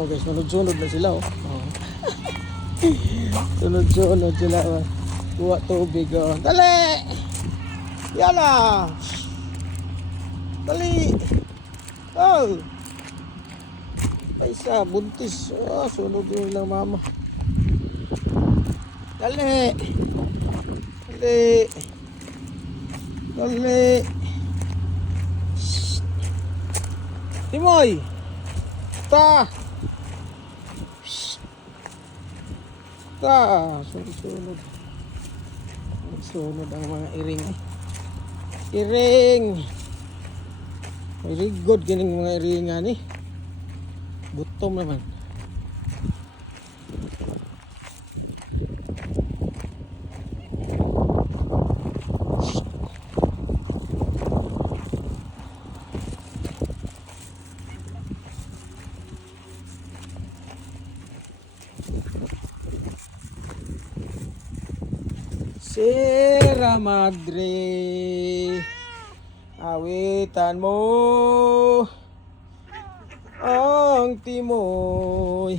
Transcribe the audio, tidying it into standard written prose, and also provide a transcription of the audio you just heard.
mo guys, sunod-sunod na sila oh. Oh. Sunod-sunod sila oh. Kuha tubig oh. Dali! Yala! Dali! Oh! Ay isa, buntis. Oh, sunod yung ilang mama. Dali! Dali! Dali! Timoy! Ta! Ta! Sunod-sunod. Sunod ang mga iring. Iring! Very good gining mga iringan eh. Butom naman. Sierra Madre, awitan mo ang timoy.